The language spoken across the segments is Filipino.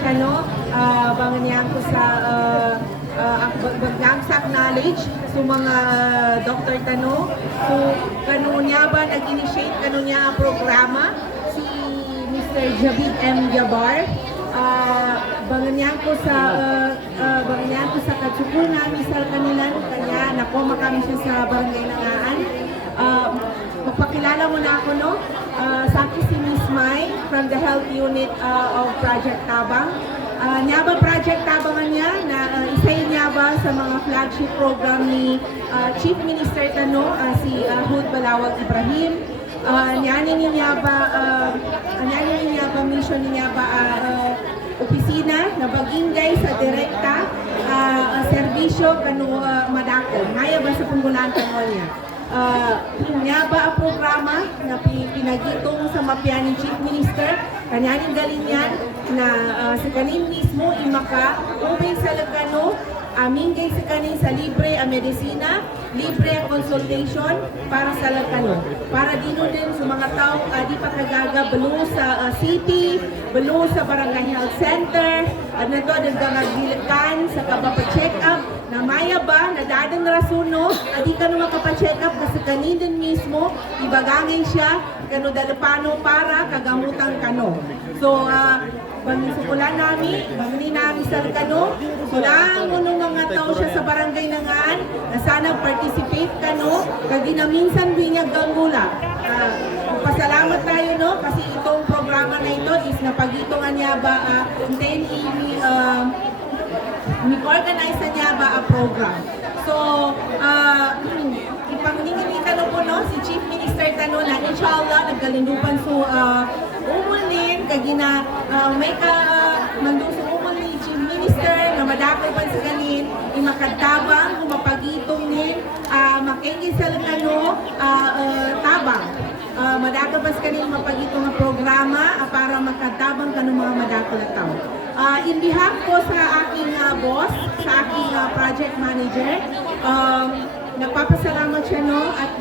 Siya no, banganyan ko sa bagdagsak knowledge sa mga doktor tano. So niya ba nag-initiate niya ang programa si Mr. Javid M. Jabar. Banganyan ko sa katsukul namin sa kanilang kanya nakoma kami siya sa barangay Nangaan. Magpakilala mo na ako no. Sa akin si Miss Mai from the Health Unit of Project Tabang. Niya ba Project Tabangan niya na isa niya ba sa mga flagship program ni Chief Minister Tano si Hud Balawag Ibrahim. Niya ba mission niya ba opisina na bagingay sa direkta serbisyo kanu madako. Ngaya ba sa punggulan Tano niya? Niya ba ang programa na pinagitong sa mapyan ni Chief Minister kanyaning galing yan na sa kanin mismo imaka ubay sa lagano amingay sa kanin sa libre ang medisina, libre ang consultation para sa lagano para dino din sa mga tao di pa kagaga below sa city, below sa barangay health center at nato nagdagilikan sa kapapa-check up na maya ba na dadang rasuno adi ka nung makapacheck up kasi kanin din mismo ibagangin siya kano dalapano para kagamutan kano. So bangisukulan namin, bangin namin sa kano, sulang nung mga tao siya sa barangay Nangaan na sana participate kano kagi na minsan binyag gangula. Pasalamat tayo no kasi itong programa na ito is napagitungan niya ba then organize niya ba a program. So, ipangingin tanong po no, si Chief Minister Tano na inshallah nagkalindupan so umulin kagina may ka mandung sa umulin Chief Minister na madako pa sa ganin imakadtabang kumapagitong ni makingin sa Tano tabang madako pa sa ganin mapagitong nga programa para makadtabang kanong mga madako na tao. In behalf po sa aking boss, sa aking project manager, nagpapasalamat siya no at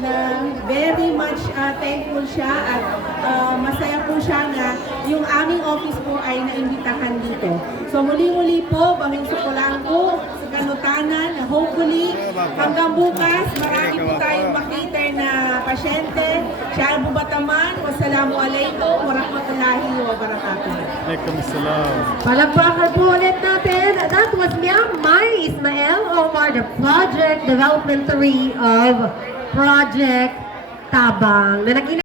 very much thankful siya at masaya po siya na yung aming office po ay naimbitahan dito. So muli-muli po, bangin sukulaan ko sa kanutanan na hopefully hanggang bukas marami po tayong makita na pasyente. Siya bubataman. Wassalamualaikum warahmatullahi wabarakatuh. Waalaikumsalam. Palagpakan po ulit natin. That was Mai Ismael Omar, the Project Development 3 of Project Tabang. Na